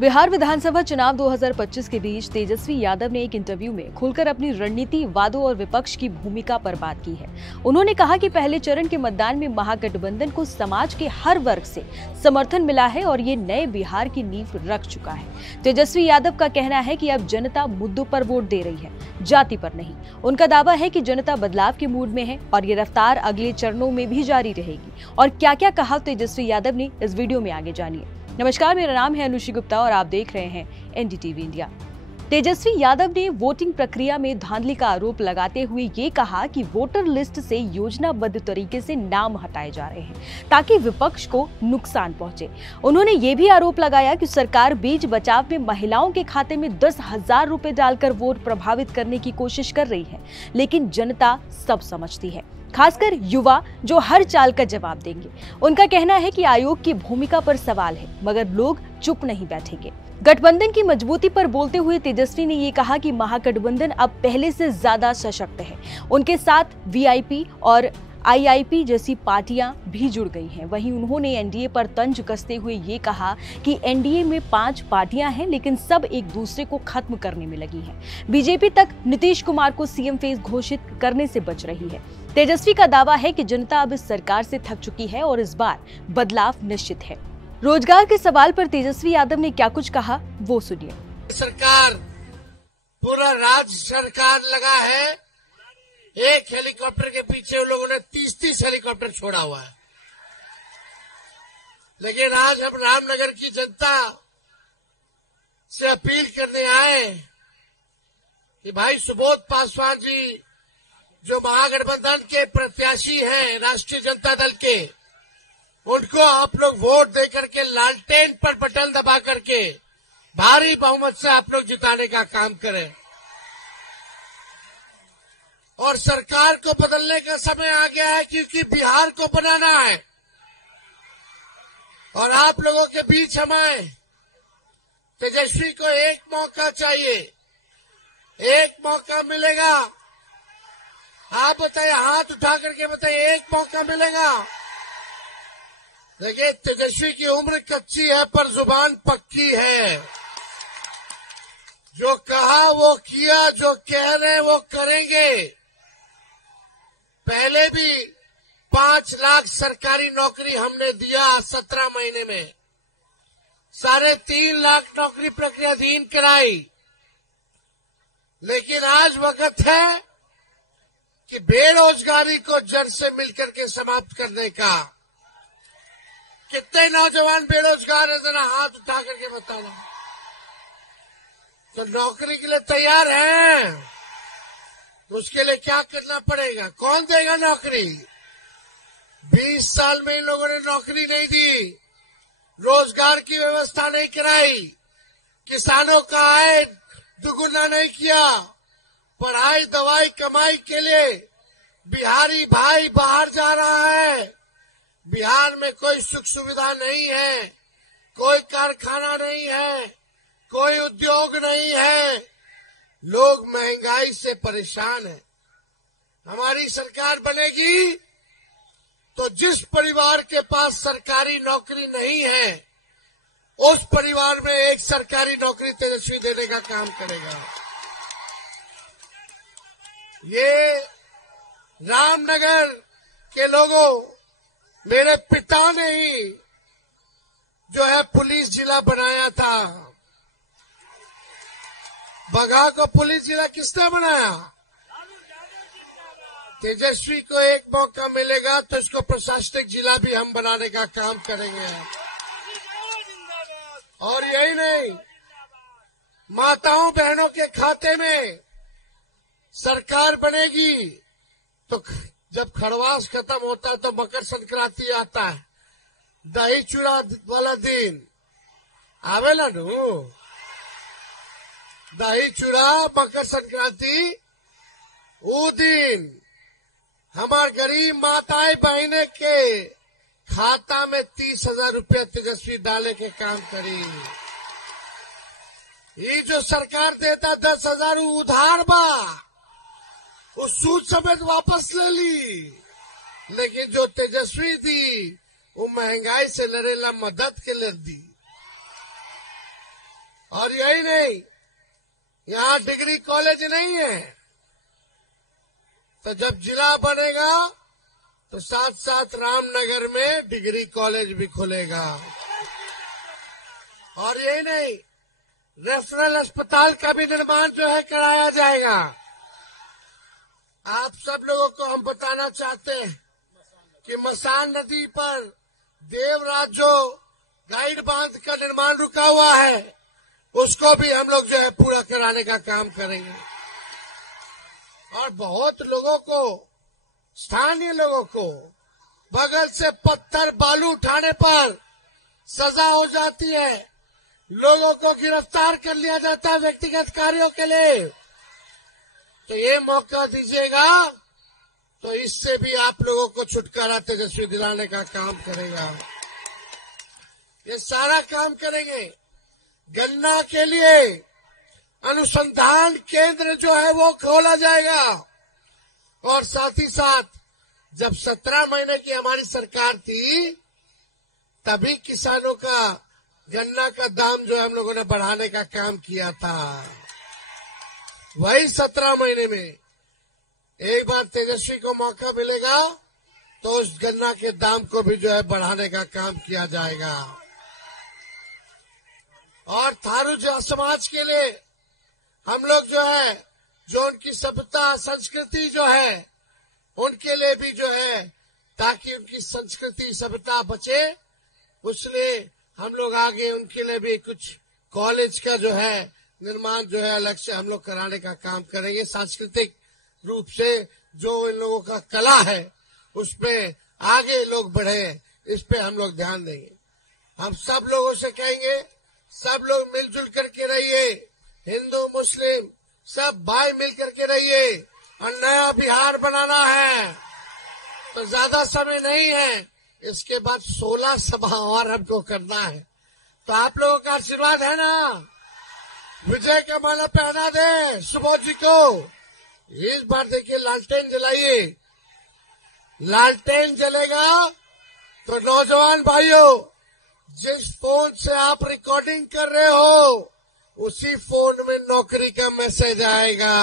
बिहार विधानसभा चुनाव 2025 के बीच तेजस्वी यादव ने एक इंटरव्यू में खुलकर अपनी रणनीति, वादों और विपक्ष की भूमिका पर बात की है। उन्होंने कहा कि पहले चरण के मतदान में महागठबंधन को समाज के हर वर्ग से समर्थन मिला है और ये नए बिहार की नींव रख चुका है। तेजस्वी यादव का कहना है कि अब जनता मुद्दों पर वोट दे रही है, जाति पर नहीं। उनका दावा है कि जनता बदलाव के मूड में है और ये रफ्तार अगले चरणों में भी जारी रहेगी। और क्या क्या कहा तेजस्वी यादव ने, इस वीडियो में आगे जानिए। नमस्कार, मेरा नाम है अनुषी गुप्ता और आप देख रहे हैं एनडीटीवी इंडिया। तेजस्वी यादव ने वोटिंग प्रक्रिया में धांधली का आरोप लगाते हुए ये कहा कि वोटर लिस्ट से योजनाबद्ध तरीके से नाम हटाए जा रहे हैं ताकि विपक्ष को नुकसान पहुंचे। उन्होंने ये भी आरोप लगाया कि सरकार बीच बचाव में महिलाओं के खाते में 10,000 रुपए डालकर वोट प्रभावित करने की कोशिश कर रही है, लेकिन जनता सब समझती है, खासकर युवा जो हर चाल का जवाब देंगे। उनका कहना है कि आयोग की भूमिका पर सवाल है, मगर लोग चुप नहीं बैठेंगे। गठबंधन की मजबूती पर बोलते हुए तेजस्वी ने ये कहा कि महागठबंधन अब पहले से ज्यादा सशक्त है। उनके साथ वीआईपी और आईआईपी जैसी पार्टियां भी जुड़ गई हैं। वहीं उन्होंने एनडीए पर तंज कसते हुए ये कहा कि एनडीए में 5 पार्टियां हैं, लेकिन सब एक दूसरे को खत्म करने में लगी हैं। बीजेपी तक नीतीश कुमार को सीएम फेस घोषित करने से बच रही है। तेजस्वी का दावा है कि जनता अब इस सरकार से थक चुकी है और इस बार बदलाव निश्चित है। रोजगार के सवाल पर तेजस्वी यादव ने क्या कुछ कहा, वो सुनिए। सरकार, पूरा राज्य सरकार लगा है, एक हेलीकॉप्टर के पीछे उन लोगों ने 30-30 हेलीकॉप्टर छोड़ा हुआ है। लेकिन आज हम रामनगर की जनता से अपील करने आए कि भाई सुबोध पासवान जी जो महागठबंधन के प्रत्याशी हैं राष्ट्रीय जनता दल के, उनको आप लोग वोट देकर के लालटेन पर बटन दबा करके भारी बहुमत से आप लोग जिताने का काम करें। और सरकार को बदलने का समय आ गया है, क्योंकि बिहार को बनाना है। और आप लोगों के बीच हमें तेजस्वी को एक मौका चाहिए, एक मौका मिलेगा। आप बताइए, हाथ उठा करके बताइए, एक मौका मिलेगा। देखिए, तेजस्वी की उम्र कच्ची है पर जुबान पक्की है। जो कहा वो किया, जो कह रहे हैं वो करेंगे। पहले भी 5 लाख सरकारी नौकरी हमने दिया 17 महीने में, 3.5 लाख नौकरी प्रक्रियाधीन कराई। लेकिन आज वक्त है कि बेरोजगारी को जड़ से मिलकर के समाप्त करने का। कितने नौजवान बेरोजगार है, जरा हाथ उठा करके बताना। तो नौकरी के लिए तैयार हैं, उसके लिए क्या करना पड़ेगा? कौन देगा नौकरी? 20 साल में इन लोगों ने नौकरी नहीं दी, रोजगार की व्यवस्था नहीं कराई, किसानों का आय दुगुना नहीं किया, पढ़ाई दवाई कमाई के लिए बिहारी भाई बाहर जा रहा है। बिहार में कोई सुख सुविधा नहीं है, कोई कारखाना नहीं है, कोई उद्योग नहीं है, लोग महंगाई से परेशान हैं। हमारी सरकार बनेगी तो जिस परिवार के पास सरकारी नौकरी नहीं है, उस परिवार में एक सरकारी नौकरी तेजस्वी देने का काम करेगा। ये रामनगर के लोगों, मेरे पिता ने ही जो है पुलिस जिला बनाया था। बगहा को पुलिस जिला किसने बनाया? तेजस्वी को एक मौका मिलेगा तो इसको प्रशासनिक जिला भी हम बनाने का काम करेंगे। और यही नहीं, माताओं बहनों के खाते में सरकार बनेगी तो जब खरवास खत्म होता है तो मकर संक्रांति आता है, दही चूड़ा वाला दिन आवेला नु, दही चूड़ा मकर संक्रांति वो दिन हमार गरीब माताएं बहने के खाता में 30,000 रुपया तेजस्वी डाले के काम करी। ये जो सरकार देता 10,000 उधार बा, उस सूद समेत वापस ले ली। लेकिन जो तेजस्वी दी वो महंगाई से लड़ेला मदद के लिए दी। और यही नहीं, यहाँ डिग्री कॉलेज नहीं है, तो जब जिला बनेगा तो साथ साथ रामनगर में डिग्री कॉलेज भी खुलेगा। और यही नहीं, रेफरल अस्पताल का भी निर्माण जो है कराया जाएगा। आप सब लोगों को हम बताना चाहते हैं कि मसान नदी पर देवराज जो गाइड बांध का निर्माण रुका हुआ है, उसको भी हम लोग जो है पूरा कराने का काम करेंगे। और बहुत लोगों को, स्थानीय लोगों को बगल से पत्थर बालू उठाने पर सजा हो जाती है, लोगों को गिरफ्तार कर लिया जाता है व्यक्तिगत कार्यों के लिए। तो ये मौका दीजिएगा तो इससे भी आप लोगों को छुटकारा तेजस्वी दिलाने का काम करेगा। ये सारा काम करेंगे। गन्ना के लिए अनुसंधान केंद्र जो है वो खोला जाएगा। और साथ ही साथ जब 17 महीने की हमारी सरकार थी, तभी किसानों का गन्ना का दाम जो हम लोगों ने बढ़ाने का काम किया था। वही 17 महीने में एक बार तेजस्वी को मौका मिलेगा तो उस गन्ना के दाम को भी जो है बढ़ाने का काम किया जाएगा। और थारू समाज के लिए हम लोग जो है, जो उनकी सभ्यता संस्कृति जो है, उनके लिए भी जो है, ताकि उनकी संस्कृति सभ्यता बचे, उसलिए हम लोग आगे उनके लिए भी कुछ कॉलेज का जो है निर्माण जो है अलग से हम लोग कराने का काम करेंगे। सांस्कृतिक रूप से जो इन लोगों का कला है उसमें आगे लोग बढ़े, इस पे हम लोग ध्यान देंगे। हम सब लोगों से कहेंगे, सब लोग मिलजुल करके रहिए, हिंदू मुस्लिम सब भाई मिल करके रहिए। और नया बिहार बनाना है तो ज्यादा समय नहीं है, इसके बाद 16 सभा और हमको करना है। तो आप लोगों का आशीर्वाद है ना? विजय का माला पहना दे सुबोध जी को। इस बार देखिए लालटेन जलाइए, लालटेन जलेगा तो नौजवान भाइयों, जिस फोन से आप रिकॉर्डिंग कर रहे हो उसी फोन में नौकरी का मैसेज आएगा।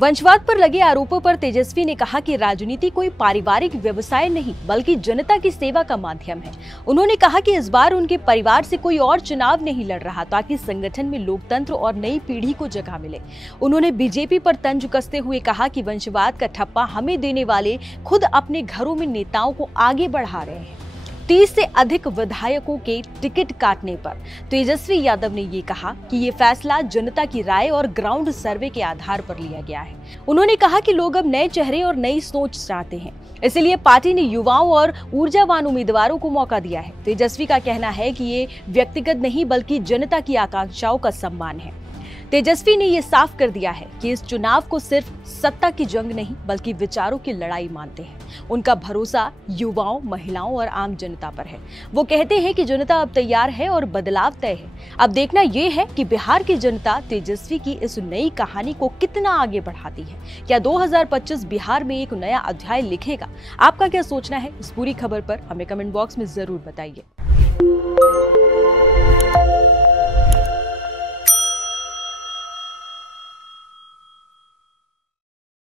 वंशवाद पर लगे आरोपों पर तेजस्वी ने कहा कि राजनीति कोई पारिवारिक व्यवसाय नहीं बल्कि जनता की सेवा का माध्यम है। उन्होंने कहा कि इस बार उनके परिवार से कोई और चुनाव नहीं लड़ रहा ताकि संगठन में लोकतंत्र और नई पीढ़ी को जगह मिले। उन्होंने बीजेपी पर तंज कसते हुए कहा कि वंशवाद का ठप्पा हमें देने वाले खुद अपने घरों में नेताओं को आगे बढ़ा रहे हैं। 30 से अधिक विधायकों के टिकट काटने पर तेजस्वी यादव ने ये कहा कि ये फैसला जनता की राय और ग्राउंड सर्वे के आधार पर लिया गया है। उन्होंने कहा कि लोग अब नए चेहरे और नई सोच चाहते हैं, इसलिए पार्टी ने युवाओं और ऊर्जावान उम्मीदवारों को मौका दिया है। तेजस्वी का कहना है कि ये व्यक्तिगत नहीं बल्कि जनता की आकांक्षाओं का सम्मान है। तेजस्वी ने ये साफ कर दिया है कि इस चुनाव को सिर्फ सत्ता की जंग नहीं बल्कि विचारों की लड़ाई मानते हैं। उनका भरोसा युवाओं, महिलाओं और आम जनता पर है। वो कहते हैं कि जनता अब तैयार है और बदलाव तय है। अब देखना ये है कि बिहार की जनता तेजस्वी की इस नई कहानी को कितना आगे बढ़ाती है। क्या 2025 बिहार में एक नया अध्याय लिखेगा? आपका क्या सोचना है? इस पूरी खबर पर हमें कमेंट बॉक्स में जरूर बताइए।